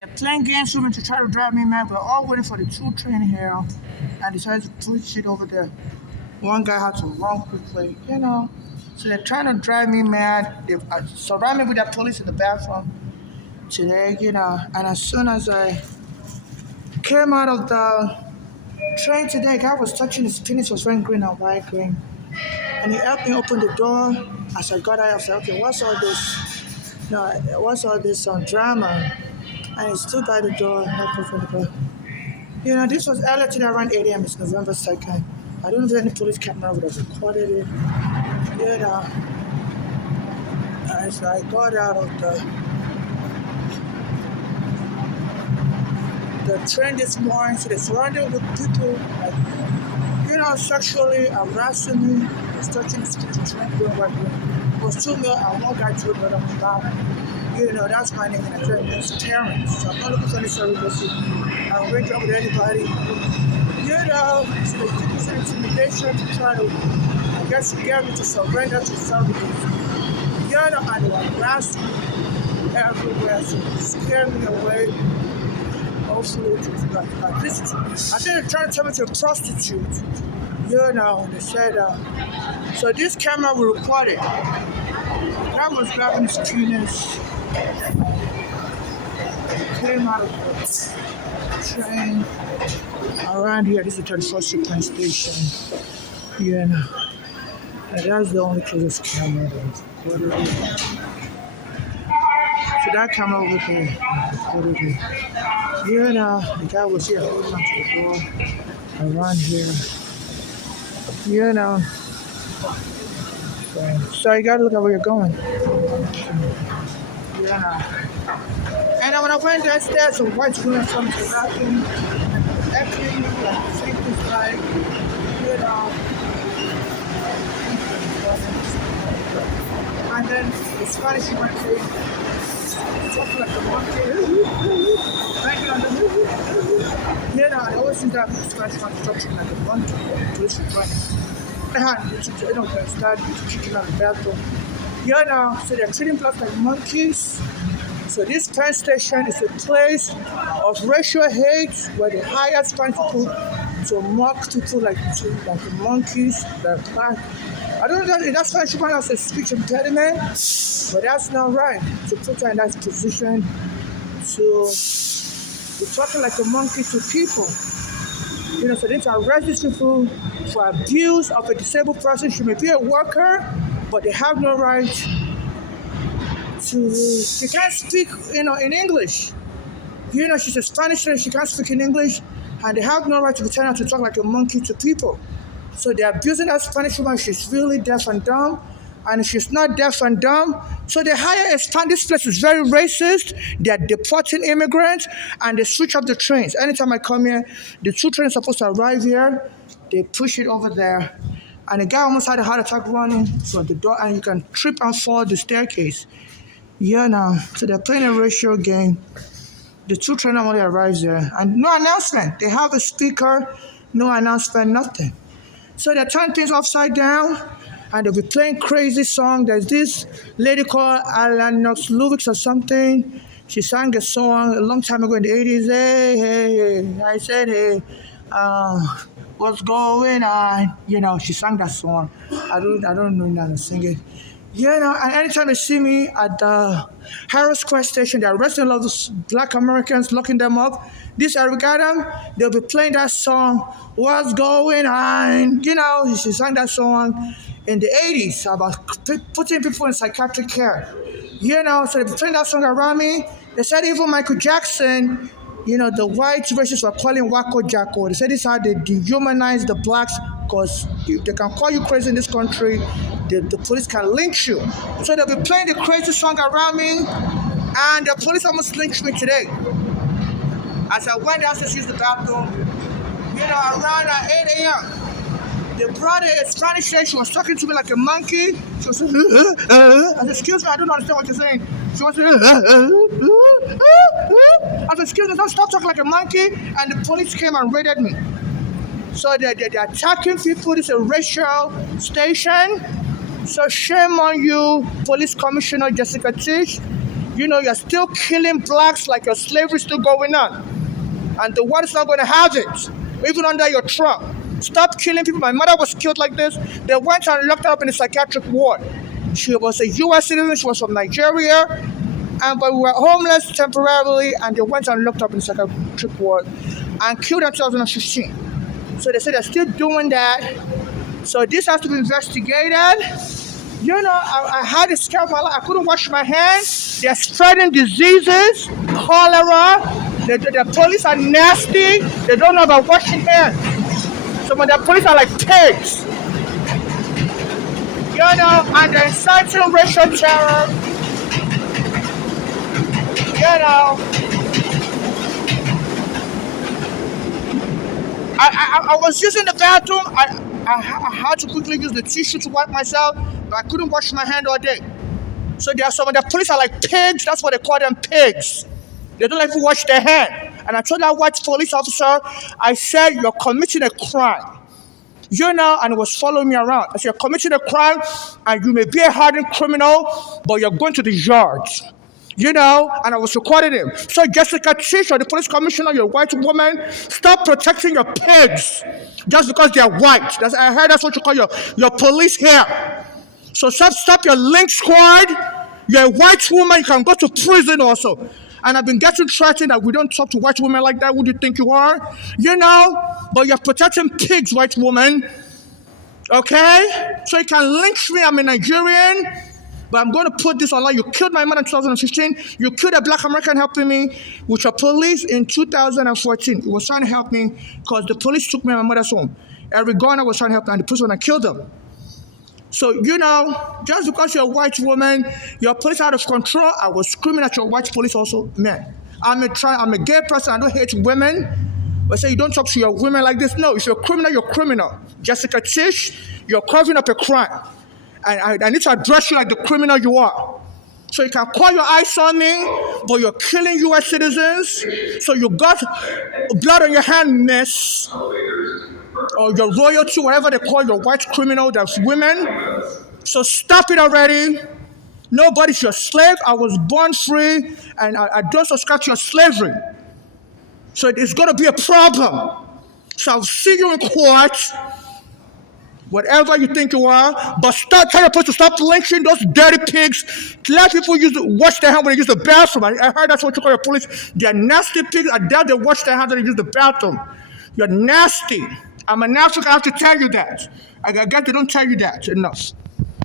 They're playing games with me to try to drive me mad. We're all waiting for the 2 train here, and decided to push it over there. One guy had to run quickly. So they're trying to drive me mad. They surround me with the police in the bathroom today. And as soon as I came out of the train today, guy was touching his penis, was wearing green and white green. And he helped me open the door. As I got out, I was like, okay, what's all this? No, what's all this drama? And he stood by the door, helped open the door. This was earlier today around 8 a.m. It's November 2nd. I don't know if any police camera would have recorded it. You know, as I got out of the train this morning, so they surrounded with people, sexually harassing me, was touching the train, doing what it was 2 men and one guy told me that I'm about. That's my name in the train. It's Terrence. So I'm not looking for any services. I don't break up with anybody. So they keep this intimidation to try to, I guess, get me to surrender to services. And they were harassing me everywhere, so they scare me away. Hopefully, like this. I think they're trying to tell me to prostitute. They said, so this camera will record it. That was grabbing his penis. Came out of the train around here. This is the 31st Street train station. And that's the only closest camera that recorded it. So that camera over there recorded it. The guy was here holding onto the door around here. So you gotta look at where you're going. And then when I went downstairs, some white women from the bathroom, acting like fake this guy. And then the Spanish woman came, talking like a monkey. Banging on the I always think that Spanish woman talking like a monkey. Police were running. They started kicking out the bathroom. So they're treating blacks like monkeys. So this train station is a place of racial hate where they hire Spanish people to mock people like the monkeys, the black. I don't know if that Spanish woman has a speech impediment, but that's not right to put her in that position to be talking like a monkey to people. So they need to arrest these people for abuse of a disabled person. She may be a worker, but they have no right to. She can't speak, in English. She's a Spanish lady. She can't speak in English, and they have no right to be telling her to talk like a monkey to people. So they're abusing that Spanish woman. She's really deaf and dumb. And she's not deaf and dumb. So they hire a stand. This place is very racist. They're deporting immigrants, and they switch up the trains. Anytime I come here, the 2 trains are supposed to arrive here. They push it over there. And the guy almost had a heart attack running from the door, and you can trip and fall the staircase. So they're playing a racial game. The 2 train normally arrives there. And no announcement. They have a speaker, no announcement, nothing. So they're turning things upside down. And they'll be playing crazy song. There's this lady called Alainox Lubix or something. She sang a song a long time ago in the 80s. Hey, hey, hey. I said, hey, what's going on? She sang that song. I don't know how to sing it. And anytime they see me at the Harris Square station, they're arresting a lot of those black Americans, locking them up. This Arigadam, they'll be playing that song, what's going on? She sang that song in the 80s about putting people in psychiatric care. So they playing that song around me. They said even Michael Jackson, the white racists were calling Wacko Jacko. They said this is how they dehumanize the blacks, because if they can call you crazy in this country, the police can lynch you. So they'll be playing the crazy song around me, and the police almost lynched me today. As I went downstairs to use the bathroom, around 8 a.m., they brought a Spanish lady. She was talking to me like a monkey. She was saying, I said, excuse me, I don't understand what you're saying. She was saying, I said, excuse me, don't stop talking like a monkey. And the police came and raided me. So they're attacking people. This is a racial station. So shame on you, Police Commissioner Jessica Tisch. You're still killing blacks like your slavery still going on. And the world is not going to have it, even under your Trump. Stop killing people. My mother was killed like this. They went and locked her up in a psychiatric ward. She was a U.S. citizen. She was from Nigeria. But we were homeless temporarily, and they went and locked up in a psychiatric ward and killed her in 2015. So they said they're still doing that. So this has to be investigated. I had a scare of my life. I couldn't wash my hands. They're spreading diseases, cholera. The police are nasty. They don't know about washing hands. Some of the police are like pigs. And they're inciting racial terror. I was using the bathroom. I had to quickly use the tissue to wipe myself, but I couldn't wash my hand all day. So there are some of the police are like pigs. That's what they call them, pigs. They don't like to wash their hand. And I told that white police officer, I said, you're committing a crime. And he was following me around. I said, you're committing a crime, and you may be a hardened criminal, but you're going to the yards. And I was recording him. So Jessica Tisha, the police commissioner, you're a white woman, stop protecting your pigs just because they're white. I heard that's what you call your police here. So stop your lynch squad. You're a white woman, you can go to prison also. And I've been getting threatened that we don't talk to white women like that. Who do you think you are? But you're protecting pigs, white woman. Okay? So you can lynch me, I'm a Nigerian. But I'm going to put this online. You killed my mother in 2015. You killed a black American helping me with your police in 2014. It was trying to help me because the police took me and my mother's home. Eric Garner was trying to help me, and the police went and killed them. So, just because you're a white woman, your police are out of control. I was screaming at your white police also. Man, I'm a gay person. I don't hate women. But say you don't talk to your women like this. No, if you're a criminal, you're a criminal. Jessica Tish, you're covering up a crime. And I need to address you like the criminal you are. So you can call your eyes on me, but you're killing U.S. citizens. So you got blood on your hand, miss. Or your royalty, whatever they call your white criminal, that's women. So stop it already. Nobody's your slave. I was born free, and I don't subscribe to your slavery. So it's going to be a problem. So I'll see you in court. Whatever you think you are, but start telling people to stop lynching those dirty pigs. Let people wash their hands when they use the bathroom. I heard that's what you call your police. They're nasty pigs. I doubt they wash their hands when they use the bathroom. You're nasty. I'm an African. I have to tell you that. I guess they don't tell you that enough.